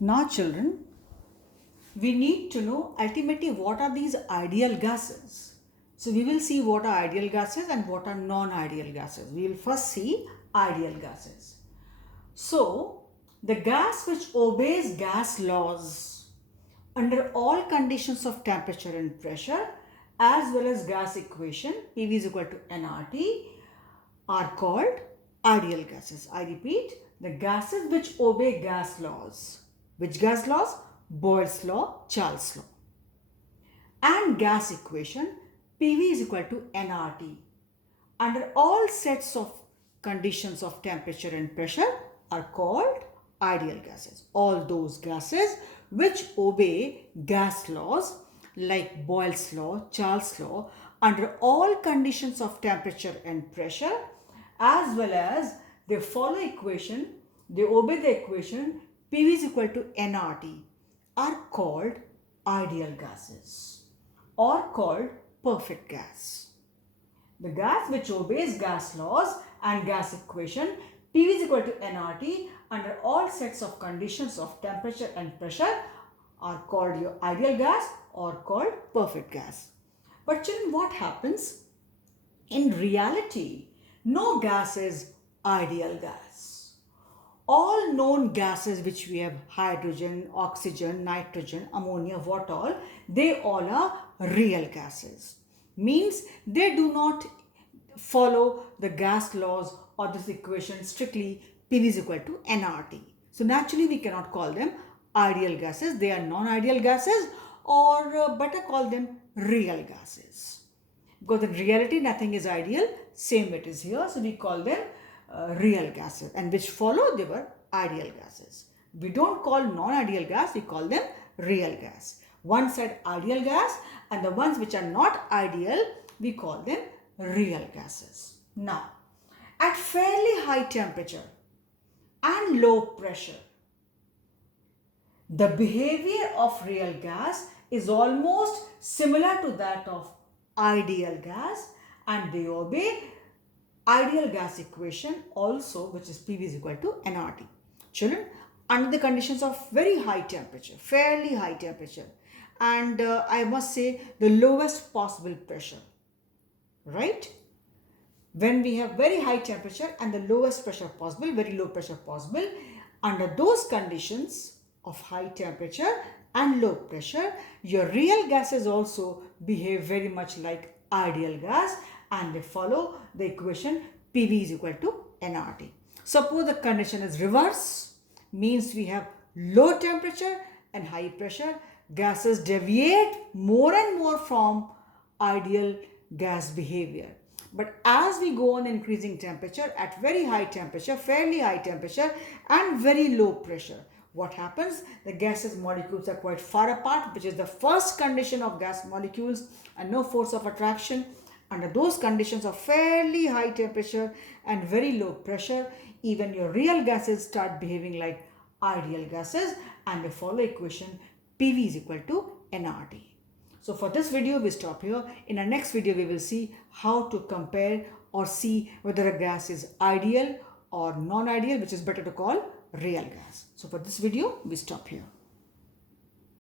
Now children, we need to know ultimately what are these ideal gases. So we will see what are ideal gases and what are non-ideal gases. We will first see ideal gases. So the gas which obeys gas laws under all conditions of temperature and pressure as well as gas equation PV is equal to nRT are called ideal gases. I repeat, the gases which obey gas laws. Which gas laws? Boyle's law, Charles' law. And gas equation PV is equal to nRT. Under all sets of conditions of temperature and pressure are called ideal gases. All those gases which obey gas laws like Boyle's law, Charles' law, under all conditions of temperature and pressure, as well as they follow equation, they obey the equation PV is equal to nRT, are called ideal gases or called perfect gas. The gas which obeys gas laws and gas equation PV is equal to nRT under all sets of conditions of temperature and pressure are called your ideal gas or called perfect gas. But children, what happens? In reality, no gas is ideal gas. All known gases which we have, hydrogen, oxygen, nitrogen, ammonia, what all, they all are real gases. Means they do not follow the gas laws or this equation strictly PV is equal to nRT. So naturally we cannot call them ideal gases. They are non-ideal gases, or better call them real gases. Because in reality nothing is ideal, same it is here. So we call them real gases, and which follow they were ideal gases. We don't call non-ideal gas, we call them real gas. One side ideal gas, and the ones which are not ideal we call them real gases. Now, at fairly high temperature and low pressure, the behavior of real gas is almost similar to that of ideal gas, and they obey ideal gas equation also, which is PV is equal to nRT. Children, under the conditions of very high temperature, fairly high temperature, and I must say the lowest possible pressure, right? When we have very high temperature and the lowest pressure possible, very low pressure possible, under those conditions of high temperature and low pressure, your real gases also behave very much like ideal gas, and they follow the equation PV is equal to nRT. Suppose the condition is reverse, means we have low temperature and high pressure, gases deviate more and more from ideal gas behavior. But as we go on increasing temperature, at very high temperature, fairly high temperature and very low pressure, what happens? The gases molecules are quite far apart, which is the first condition of gas molecules, and no force of attraction. Under those conditions of fairly high temperature and very low pressure, even your real gases start behaving like ideal gases, and they follow equation PV is equal to nRT. So for this video we stop here. In our next video we will see how to compare or see whether a gas is ideal or non-ideal, which is better to call real gas. So for this video we stop here.